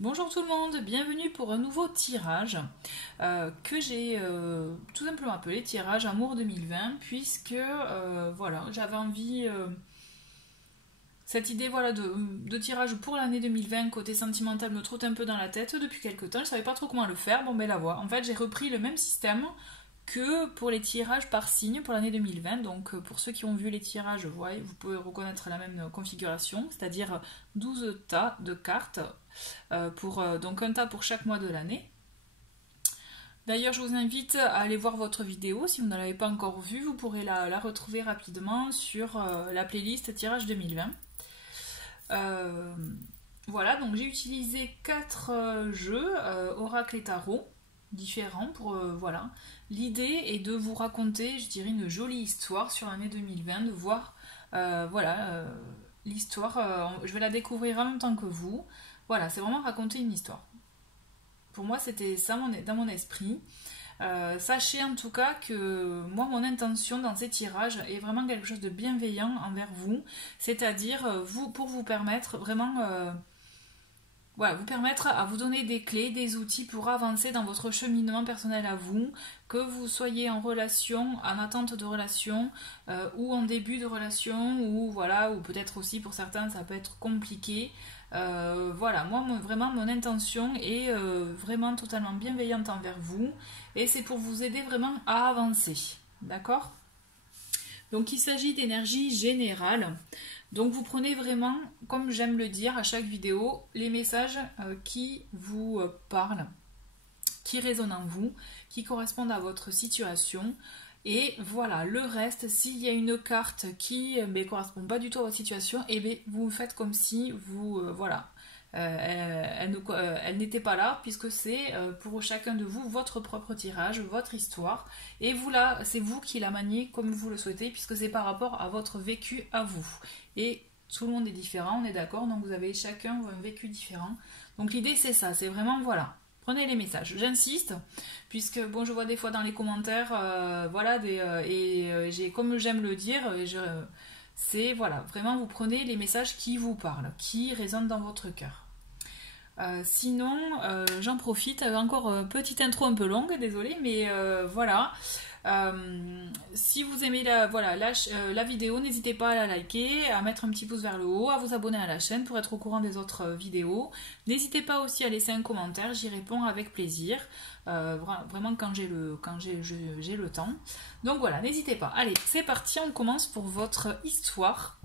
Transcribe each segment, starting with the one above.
Bonjour tout le monde, bienvenue pour un nouveau tirage que j'ai tout simplement appelé tirage Amour 2020 puisque voilà, j'avais envie, cette idée voilà, de tirage pour l'année 2020 côté sentimental me trotte un peu dans la tête depuis quelques temps, je ne savais pas trop comment le faire, bon ben la voix. En fait j'ai repris le même système que pour les tirages par signe pour l'année 2020. Donc pour ceux qui ont vu les tirages, vous pouvez reconnaître la même configuration, c'est-à-dire 12 tas de cartes, donc un tas pour chaque mois de l'année. D'ailleurs, je vous invite à aller voir votre vidéo. Si vous ne l'avez pas encore vue, vous pourrez la retrouver rapidement sur la playlist tirage 2020. Voilà, donc j'ai utilisé 4 jeux, Oracle et Tarot, différents pour voilà. L'idée est de vous raconter, je dirais, une jolie histoire sur l'année 2020, de voir voilà l'histoire. Je vais la découvrir en même temps que vous. Voilà, c'est vraiment raconter une histoire. Pour moi, c'était ça dans mon esprit. Sachez en tout cas que moi, mon intention dans ces tirages est vraiment quelque chose de bienveillant envers vous, c'est-à-dire pour vous permettre vraiment voilà, vous permettre à vous donner des clés, des outils pour avancer dans votre cheminement personnel à vous, que vous soyez en relation, en attente de relation, ou en début de relation, ou voilà, ou peut-être aussi pour certains ça peut être compliqué. Voilà, moi vraiment mon intention est vraiment totalement bienveillante envers vous, et c'est pour vous aider vraiment à avancer, d'accord? Donc il s'agit d'énergie générale. Donc vous prenez vraiment, comme j'aime le dire à chaque vidéo, les messages qui vous parlent, qui résonnent en vous, qui correspondent à votre situation. Et voilà, le reste, s'il y a une carte qui ne correspond pas du tout à votre situation, et bien vous faites comme si vous, voilà, elle n'était pas là, puisque c'est pour chacun de vous votre propre tirage, votre histoire. Et vous là, c'est vous qui la maniez comme vous le souhaitez, puisque c'est par rapport à votre vécu à vous. Et tout le monde est différent, on est d'accord, donc vous avez chacun un vécu différent. Donc l'idée c'est ça, c'est vraiment voilà. Prenez les messages. J'insiste, puisque bon, je vois des fois dans les commentaires, voilà, j'ai, comme j'aime le dire, c'est voilà, vraiment vous prenez les messages qui vous parlent, qui résonnent dans votre cœur. Sinon, j'en profite, encore petite intro un peu longue, désolée, mais voilà. Si vous aimez la vidéo, n'hésitez pas à la liker, à mettre un petit pouce vers le haut, à vous abonner à la chaîne pour être au courant des autres vidéos. N'hésitez pas aussi à laisser un commentaire, j'y réponds avec plaisir, vraiment quand j'ai le temps. Donc voilà, n'hésitez pas. Allez, c'est parti, on commence pour votre histoire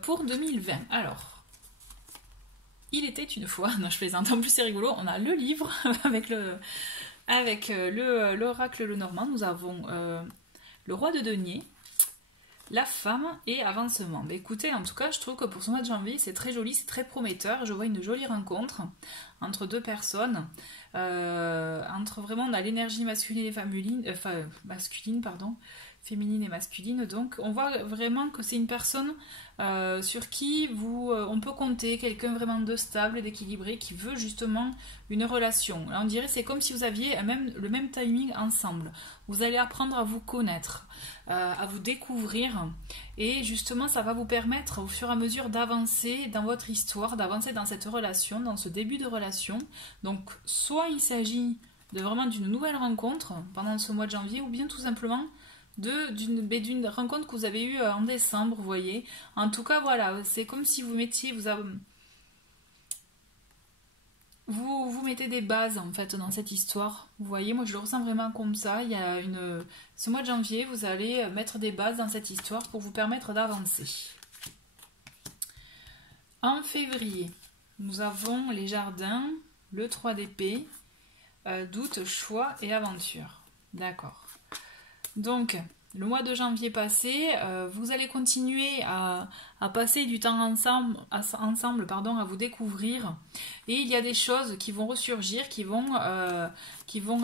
pour 2020. Alors, il était une fois, non je plaisante, en plus c'est rigolo, on a le livre avec l'oracle Lenormand, nous avons le roi de denier, la femme et avancement. Mais écoutez, en tout cas, je trouve que pour ce mois de janvier, c'est très joli, c'est très prometteur. Je vois une jolie rencontre entre deux personnes, entre vraiment, on a l'énergie masculine et féminine et masculine. Donc, on voit vraiment que c'est une personne sur qui on peut compter, quelqu'un vraiment de stable, d'équilibré, qui veut justement une relation. Là, on dirait c'est comme si vous aviez le même timing ensemble. Vous allez apprendre à vous connaître, à vous découvrir, et justement ça va vous permettre au fur et à mesure d'avancer dans votre histoire, d'avancer dans cette relation, dans ce début de relation. Donc soit il s'agit vraiment d'une nouvelle rencontre pendant ce mois de janvier, ou bien tout simplement d'une rencontre que vous avez eue en décembre, vous voyez. En tout cas, voilà, c'est comme si vous mettiez, vous mettez des bases en fait dans cette histoire. Vous voyez, moi je le ressens vraiment comme ça. Ce mois de janvier, vous allez mettre des bases dans cette histoire pour vous permettre d'avancer. En février, nous avons les jardins, le 3 d'épée, doute, choix et aventure. D'accord. Donc, le mois de janvier passé, vous allez continuer à passer du temps ensemble, à vous découvrir. Et il y a des choses qui vont ressurgir, qui vont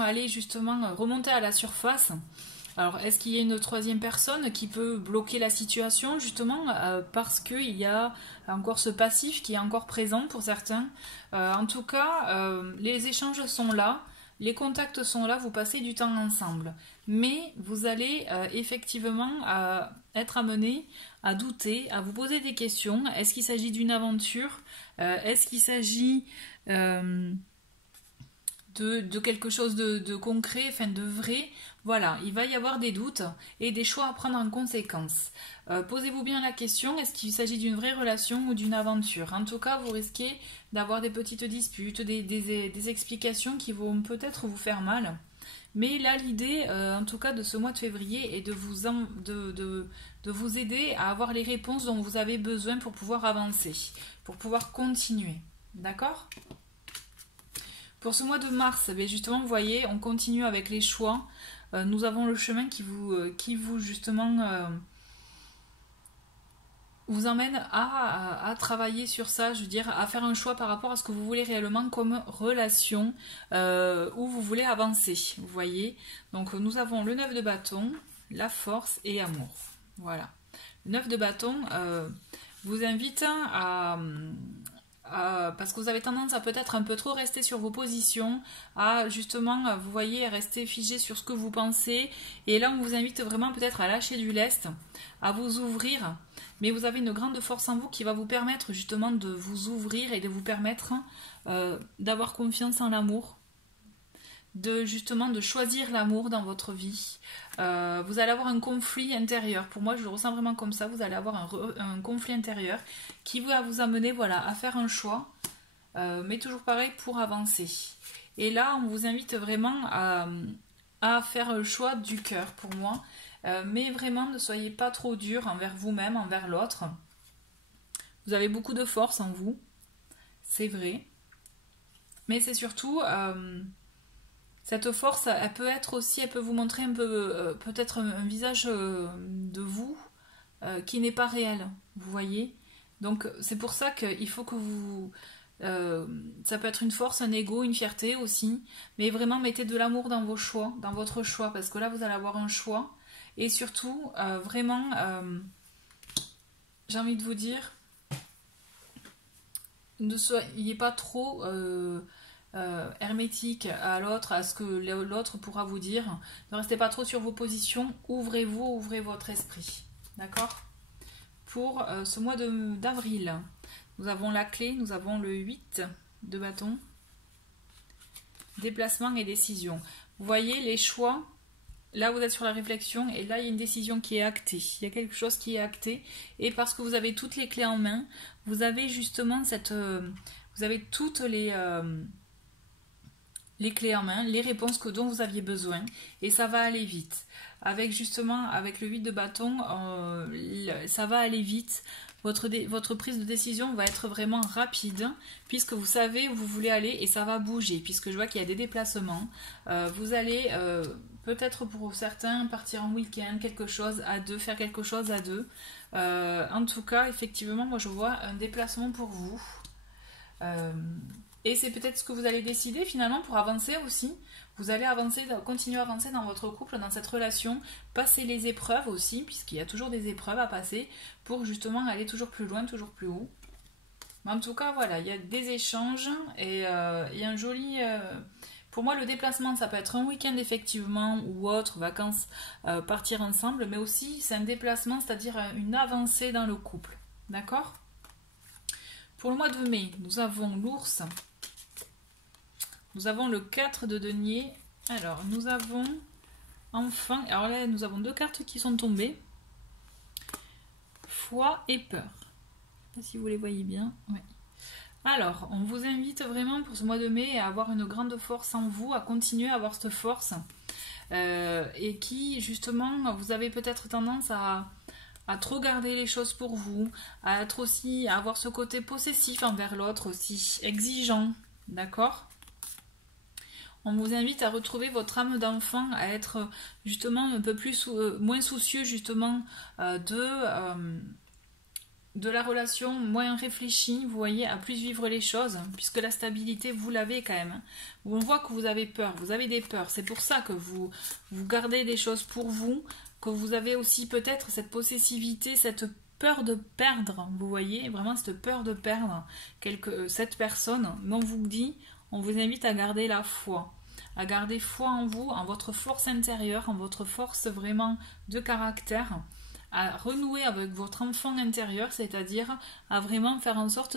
aller justement remonter à la surface. Alors, est-ce qu'il y a une troisième personne qui peut bloquer la situation, justement, parce qu'il y a encore ce passif qui est encore présent pour certains. En tout cas, les échanges sont là. Les contacts sont là, vous passez du temps ensemble. Mais vous allez effectivement être amené à douter, à vous poser des questions. Est-ce qu'il s'agit d'une aventure? Est-ce qu'il s'agit de quelque chose de concret, enfin de vrai? Voilà, il va y avoir des doutes et des choix à prendre en conséquence. Posez-vous bien la question, est-ce qu'il s'agit d'une vraie relation ou d'une aventure? En tout cas, vous risquez d'avoir des petites disputes, des explications qui vont peut-être vous faire mal. Mais là, l'idée, en tout cas, de ce mois de février est de vous aider à avoir les réponses dont vous avez besoin pour pouvoir avancer, pour pouvoir continuer. D'accord? Pour ce mois de mars, eh justement, vous voyez, on continue avec les choix. Nous avons le chemin qui vous justement, vous emmène à travailler sur ça, je veux dire, à faire un choix par rapport à ce que vous voulez réellement comme relation, où vous voulez avancer, vous voyez. Donc nous avons le 9 de bâton, la force et amour. Voilà. Le 9 de bâton vous invite parce que vous avez tendance à peut-être un peu trop rester sur vos positions, à justement, vous voyez, rester figé sur ce que vous pensez. Et là, on vous invite vraiment peut-être à lâcher du lest, à vous ouvrir. Mais vous avez une grande force en vous qui va vous permettre justement de vous ouvrir et de vous permettre d'avoir confiance en l'amour, de choisir l'amour dans votre vie. Vous allez avoir un conflit intérieur. Pour moi, je le ressens vraiment comme ça. Vous allez avoir un conflit intérieur qui va vous amener, voilà, à faire un choix, mais toujours pareil pour avancer. Et là, on vous invite vraiment à faire le choix du cœur pour moi. Mais vraiment, ne soyez pas trop dur envers vous-même, envers l'autre. Vous avez beaucoup de force en vous, c'est vrai. Mais c'est surtout, cette force, elle peut vous montrer un peu, peut-être un visage de vous qui n'est pas réel, vous voyez. Donc c'est pour ça qu'il faut que vous... ça peut être une force, un ego, une fierté aussi. Mais vraiment, mettez de l'amour dans vos choix, dans votre choix, parce que là, vous allez avoir un choix. Et surtout, vraiment, j'ai envie de vous dire, ne soyez pas trop hermétique à l'autre, à ce que l'autre pourra vous dire. Ne restez pas trop sur vos positions, ouvrez-vous, ouvrez votre esprit. D'accord? Pour ce mois d'avril, nous avons la clé, nous avons le 8 de bâton, déplacement et décision. Vous voyez les choix. Là, vous êtes sur la réflexion et là, il y a une décision qui est actée. Il y a quelque chose qui est acté. Et parce que vous avez toutes les clés en main, vous avez justement vous avez toutes les clés en main, les réponses dont vous aviez besoin. Et ça va aller vite. Avec le 8 de bâton, ça va aller vite. Votre prise de décision va être vraiment rapide puisque vous savez où vous voulez aller et ça va bouger. Puisque je vois qu'il y a des déplacements. Vous allez... peut-être pour certains partir en week-end, quelque chose à deux, faire quelque chose à deux. En tout cas, effectivement, moi je vois un déplacement pour vous. Et c'est peut-être ce que vous allez décider finalement pour avancer aussi. Vous allez continuer à avancer dans votre couple, dans cette relation, passer les épreuves aussi, puisqu'il y a toujours des épreuves à passer pour justement aller toujours plus loin, toujours plus haut. Mais en tout cas, voilà, il y a des échanges et il y a un joli... Pour moi, le déplacement, ça peut être un week-end effectivement ou autre, vacances, partir ensemble, mais aussi c'est un déplacement, c'est-à-dire une avancée dans le couple. D'accord? Pour le mois de mai, nous avons l'ours, nous avons le 4 de denier, alors nous avons enfin, alors là nous avons deux cartes qui sont tombées, foi et peur. Je ne sais pas si vous les voyez bien, ouais. Alors, on vous invite vraiment pour ce mois de mai à avoir une grande force en vous, à continuer à avoir cette force et qui, justement, vous avez peut-être tendance à trop garder les choses pour vous, à avoir ce côté possessif envers l'autre aussi, exigeant, d'accord? On vous invite à retrouver votre âme d'enfant, à être justement un peu moins soucieux justement de la relation, moins réfléchie, vous voyez, à plus vivre les choses, puisque la stabilité, vous l'avez quand même. On voit que vous avez peur, vous avez des peurs. C'est pour ça que vous gardez des choses pour vous, que vous avez aussi peut-être cette possessivité, cette peur de perdre, vous voyez, vraiment cette peur de perdre cette personne. Mais on vous invite à garder la foi. À garder foi en vous, en votre force intérieure, en votre force vraiment de caractère, à renouer avec votre enfant intérieur, c'est-à-dire à vraiment faire en sorte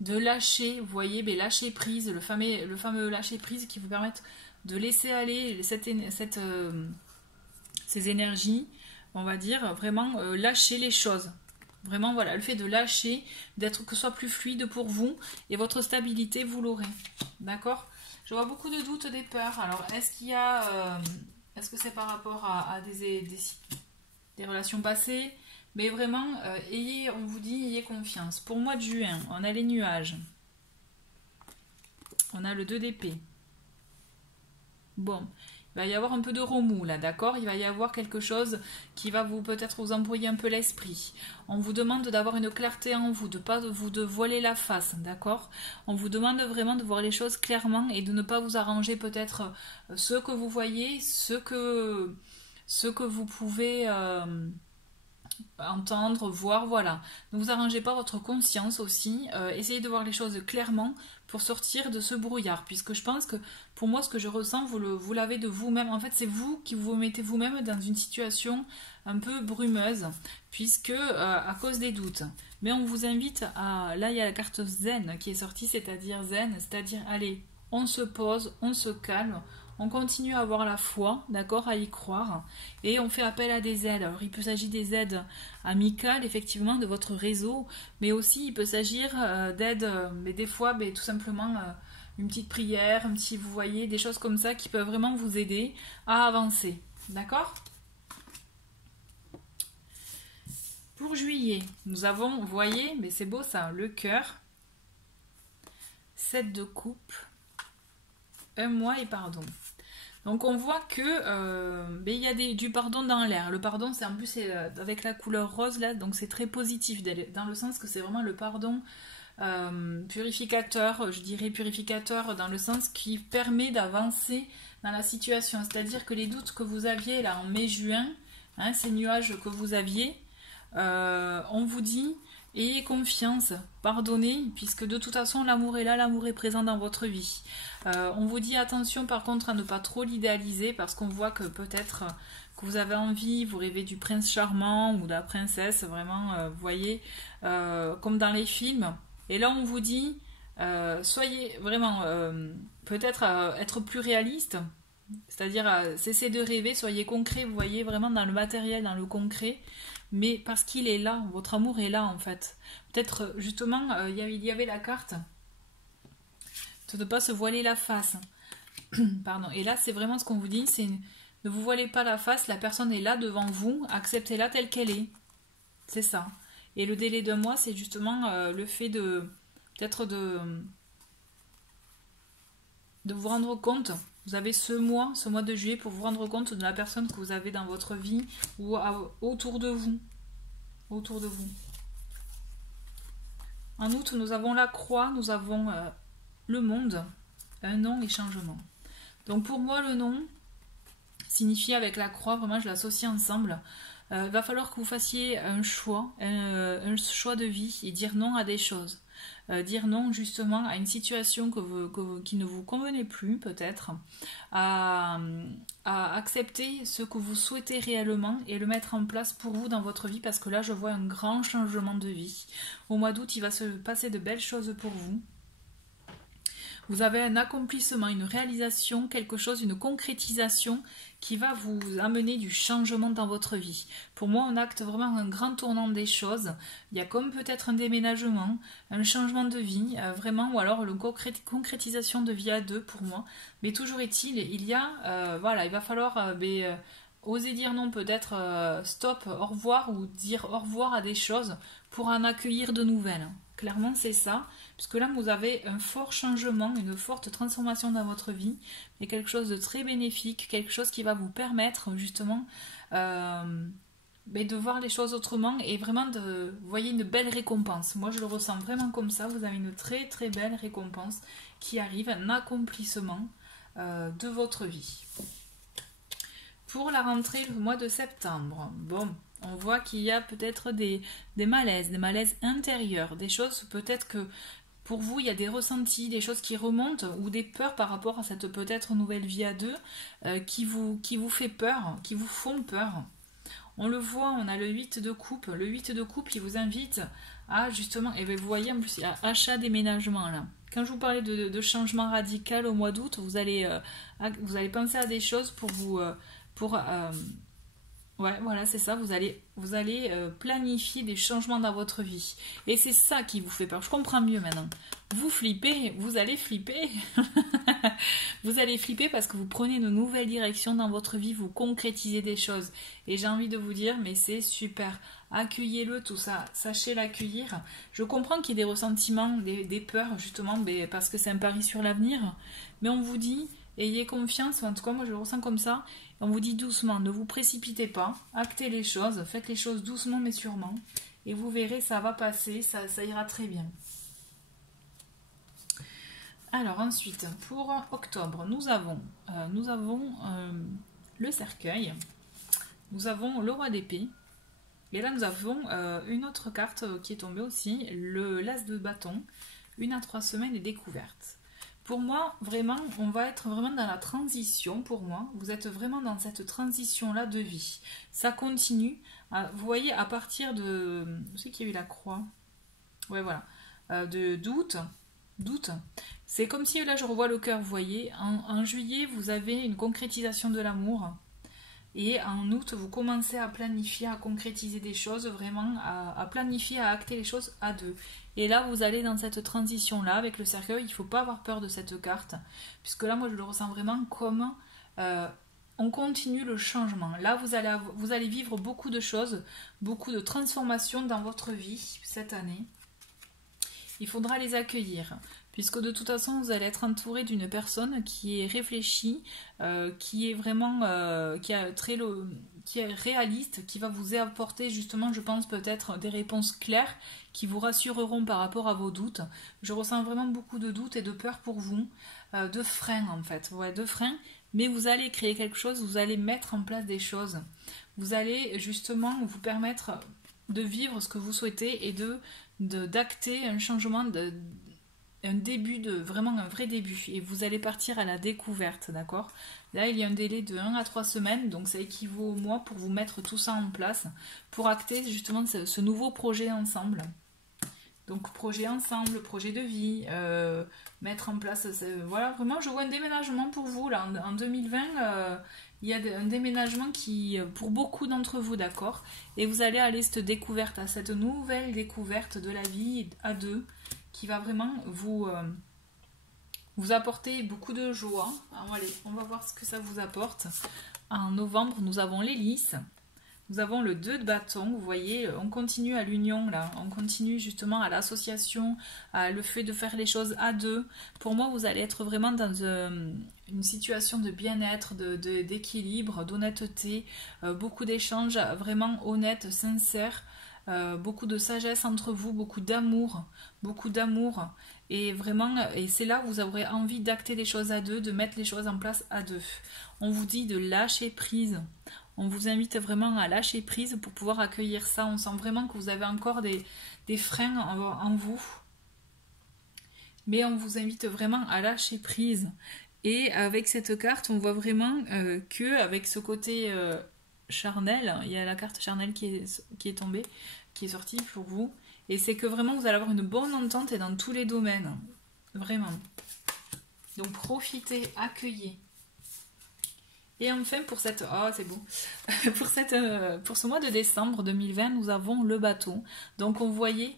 de lâcher, vous voyez, mais lâcher prise, le fameux lâcher prise qui vous permettent de laisser aller ces énergies, on va dire, vraiment lâcher les choses. Vraiment, voilà, le fait de lâcher, d'être que ce soit plus fluide pour vous et votre stabilité, vous l'aurez. D'accord? Je vois beaucoup de doutes, des peurs. Alors, est-ce que c'est par rapport à des relations passées? Mais vraiment, on vous dit, ayez confiance. Pour le mois de juin, on a les nuages. On a le 2 d'épée. Bon, il va y avoir un peu de remous là, d'accord? Il va y avoir quelque chose qui va peut-être vous embrouiller un peu l'esprit. On vous demande d'avoir une clarté en vous, de pas de voiler la face, d'accord? On vous demande vraiment de voir les choses clairement et de ne pas vous arranger peut-être ce que vous voyez, ce que vous pouvez entendre, voir, voilà. Ne vous arrangez pas votre conscience aussi. Essayez de voir les choses clairement pour sortir de ce brouillard. Puisque je pense que pour moi, ce que je ressens, vous l'avez de vous-même. En fait, c'est vous qui vous mettez vous-même dans une situation un peu brumeuse, puisque à cause des doutes. Mais on vous invite à... Là, il y a la carte zen qui est sortie, c'est-à-dire zen, c'est-à-dire, allez, on se pose, on se calme, on continue à avoir la foi, d'accord, à y croire, et on fait appel à des aides. Alors, il peut s'agir des aides amicales, effectivement, de votre réseau, mais aussi il peut s'agir d'aides, mais des fois, tout simplement, une petite prière, un petit, vous voyez, des choses comme ça qui peuvent vraiment vous aider à avancer, d'accord? Pour juillet, nous avons, vous voyez, mais c'est beau ça, le cœur, 7 de coupe, un mois et pardon. Donc on voit que il y a du pardon dans l'air. Le pardon, c'est en plus avec la couleur rose là, donc c'est très positif dans le sens que c'est vraiment le pardon purificateur, je dirais purificateur dans le sens qui permet d'avancer dans la situation. C'est-à-dire que les doutes que vous aviez là en mai-juin, hein, ces nuages que vous aviez, on vous dit ayez confiance, pardonnez, puisque de toute façon l'amour est là, l'amour est présent dans votre vie. On vous dit attention par contre à ne pas trop l'idéaliser, parce qu'on voit que peut-être que vous avez envie, vous rêvez du prince charmant ou de la princesse, vraiment, vous voyez, comme dans les films. Et là on vous dit, soyez vraiment, peut-être être plus réaliste, c'est-à-dire cessez de rêver, soyez concret, vous voyez, vraiment dans le matériel, dans le concret. Mais parce qu'il est là, votre amour est là en fait. Peut-être justement, il y avait la carte de ne pas se voiler la face. Pardon. Et là, c'est vraiment ce qu'on vous dit, c'est ne vous voilez pas la face, la personne est là devant vous, acceptez-la telle qu'elle est. C'est ça. Et le délai d'un mois, c'est justement le fait de peut-être de vous rendre compte. Vous avez ce mois de juillet pour vous rendre compte de la personne que vous avez dans votre vie ou autour de vous. Autour de vous. En août, nous avons la croix, nous avons le monde, un nom et changement. Donc pour moi, le nom signifie avec la croix, vraiment je l'associe ensemble. Il va falloir que vous fassiez un choix de vie et dire non à des choses. Dire non justement à une situation qui ne vous convenait plus peut-être, à accepter ce que vous souhaitez réellement et le mettre en place pour vous dans votre vie, parce que là je vois un grand changement de vie. Au mois d'août il va se passer de belles choses pour vous. Vous avez un accomplissement, une réalisation, quelque chose, une concrétisation qui va vous amener du changement dans votre vie. Pour moi, on acte vraiment un grand tournant des choses. Il y a comme peut-être un déménagement, un changement de vie, vraiment, ou alors une concrétisation de vie à deux pour moi. Mais toujours est-il, il y a, voilà, il va falloir oser dire non peut-être stop, au revoir, ou dire au revoir à des choses pour en accueillir de nouvelles. Clairement, c'est ça, puisque là, vous avez un fort changement, une forte transformation dans votre vie, et quelque chose de très bénéfique, quelque chose qui va vous permettre justement de voir les choses autrement et vraiment de, vous voyez, une belle récompense. Moi, je le ressens vraiment comme ça. Vous avez une très très belle récompense qui arrive, un accomplissement de votre vie. Pour la rentrée, le mois de septembre, bon, on voit qu'il y a peut-être des malaises intérieurs, des choses peut-être que pour vous, il y a des ressentis, des choses qui remontent ou des peurs par rapport à cette peut-être nouvelle vie à deux qui vous fait peur, qui vous font peur. On le voit, on a le 8 de coupe. Le 8 de coupe, il vous invite à justement, et vous voyez en plus il y a achat déménagement là. Quand je vous parlais de changement radical au mois d'août, vous allez penser à des choses pour vous ouais, voilà, c'est ça, vous allez planifier des changements dans votre vie. Et c'est ça qui vous fait peur. Je comprends mieux maintenant. Vous flippez, vous allez flipper. Vous allez flipper parce que vous prenez une nouvelle direction dans votre vie, vous concrétisez des choses. Et j'ai envie de vous dire, mais c'est super. Accueillez-le, tout ça. Sachez l'accueillir. Je comprends qu'il y ait des ressentiments, des peurs, justement, parce que c'est un pari sur l'avenir. Mais on vous dit, ayez confiance, en tout cas moi je le ressens comme ça. On vous dit doucement, ne vous précipitez pas, actez les choses, faites les choses doucement mais sûrement. Et vous verrez, ça va passer, ça ira très bien. Alors ensuite, pour octobre, nous avons le cercueil, nous avons le roi d'épée, et là nous avons une autre carte qui est tombée aussi, l'as de bâton, 1 à 3 semaines et découverte. Pour moi, vraiment, on va être vraiment dans la transition, pour moi. Vous êtes vraiment dans cette transition-là de vie. Ça continue. Vous voyez, à partir de... Je sais qu'il y a eu la croix. Ouais, voilà. D'août. C'est comme si, là, je revois le cœur, vous voyez. En juillet, vous avez une concrétisation de l'amour. Et en août, vous commencez à planifier, à concrétiser des choses, vraiment, à planifier, à acter les choses à deux. Et là, vous allez dans cette transition-là, avec le cercueil, il ne faut pas avoir peur de cette carte, puisque là, moi, je le ressens vraiment comme on continue le changement. Là, vous allez vivre beaucoup de choses, beaucoup de transformations dans votre vie cette année. Il faudra les accueillir. Puisque de toute façon, vous allez être entouré d'une personne qui est réfléchie, qui est vraiment qui est réaliste, qui va vous apporter justement, je pense, peut-être des réponses claires qui vous rassureront par rapport à vos doutes. Je ressens vraiment beaucoup de doutes et de peur pour vous, de freins en fait, ouais, de freins, mais vous allez créer quelque chose, vous allez mettre en place des choses. Vous allez justement vous permettre de vivre ce que vous souhaitez et d'acter un changement un début vraiment un vrai début, et vous allez partir à la découverte, d'accord? Là il y a un délai de 1 à 3 semaines, donc ça équivaut au mois pour vous mettre tout ça en place, pour acter justement ce nouveau projet ensemble. Donc projet ensemble, projet de vie, mettre en place, voilà, vraiment je vois un déménagement pour vous là, en 2020, il y a un déménagement qui, pour beaucoup d'entre vous, d'accord? Et vous allez aller à cette nouvelle découverte de la vie à deux, qui va vraiment vous apporter beaucoup de joie. Alors, allez, on va voir ce que ça vous apporte. En novembre, nous avons l'hélice. Nous avons le 2 de bâton. Vous voyez, on continue à l'union, là. On continue justement à l'association, à le fait de faire les choses à deux. Pour moi, vous allez être vraiment dans une situation de bien-être, d'équilibre, d'honnêteté, beaucoup d'échanges vraiment honnêtes, sincères. Beaucoup de sagesse entre vous, beaucoup d'amour, et vraiment, et c'est là où vous aurez envie d'acter les choses à deux, de mettre les choses en place à deux. On vous dit de lâcher prise, on vous invite vraiment à lâcher prise pour pouvoir accueillir ça. On sent vraiment que vous avez encore des freins en vous, mais on vous invite vraiment à lâcher prise. Et avec cette carte, on voit vraiment que avec ce côté charnel, il y a la carte charnel qui est tombée, qui est sortie pour vous, et c'est que vraiment vous allez avoir une bonne entente et dans tous les domaines, vraiment. Donc profitez, accueillez. Et enfin pour cette, oh c'est beau, pour ce mois de décembre 2020, nous avons le bateau. Donc on voyait,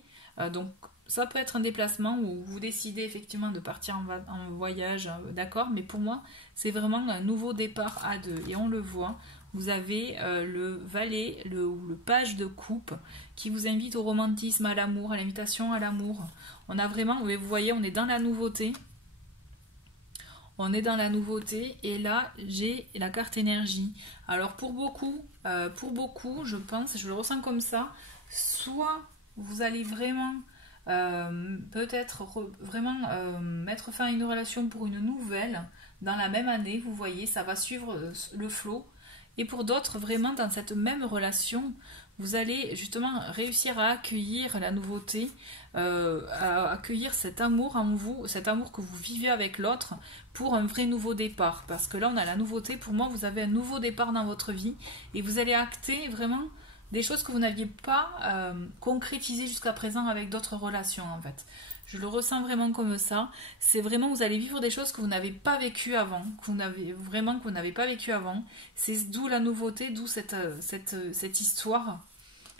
donc ça peut être un déplacement où vous décidez effectivement de partir en voyage, d'accord, mais pour moi c'est vraiment un nouveau départ à deux, et on le voit. Vous avez le valet, le page de coupe qui vous invite au romantisme, à l'amour, à l'invitation à l'amour. On a vraiment, vous voyez, on est dans la nouveauté. On est dans la nouveauté, et là j'ai la carte énergie. Alors pour beaucoup, je pense, je le ressens comme ça, soit vous allez vraiment peut-être vraiment mettre fin à une relation pour une nouvelle dans la même année, vous voyez, ça va suivre le flot. Et pour d'autres, vraiment dans cette même relation, vous allez justement réussir à accueillir la nouveauté, à accueillir cet amour en vous, cet amour que vous vivez avec l'autre pour un vrai nouveau départ. Parce que là, on a la nouveauté. Pour moi, vous avez un nouveau départ dans votre vie et vous allez acter vraiment des choses que vous n'aviez pas concrétisées jusqu'à présent avec d'autres relations en fait. Je le ressens vraiment comme ça. C'est vraiment, vous allez vivre des choses que vous n'avez pas vécues avant, que vous n'avez pas vécues avant. C'est d'où la nouveauté, d'où cette histoire,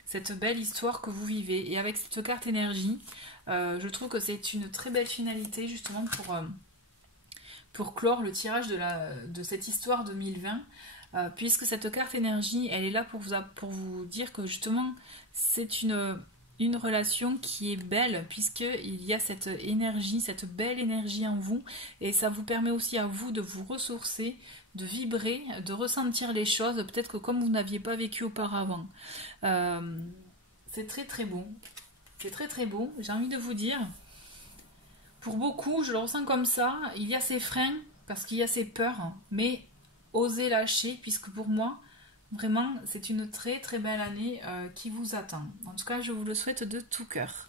cette belle histoire que vous vivez. Et avec cette carte énergie, je trouve que c'est une très belle finalité justement pour clore le tirage de cette histoire 2020. Puisque cette carte énergie, elle est là pour vous dire que justement, c'est une relation qui est belle, puisqu'il y a cette énergie, cette belle énergie en vous, et ça vous permet aussi à vous de vous ressourcer, de vibrer, de ressentir les choses, peut-être que comme vous n'aviez pas vécu auparavant. C'est très très beau. C'est très très beau, j'ai envie de vous dire. Pour beaucoup, je le ressens comme ça, il y a ces freins, parce qu'il y a ces peurs, mais osez lâcher, puisque pour moi, vraiment, c'est une très très belle année qui vous attend. En tout cas, je vous le souhaite de tout cœur.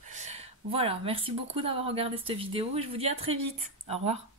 Voilà, merci beaucoup d'avoir regardé cette vidéo. Je vous dis à très vite. Au revoir.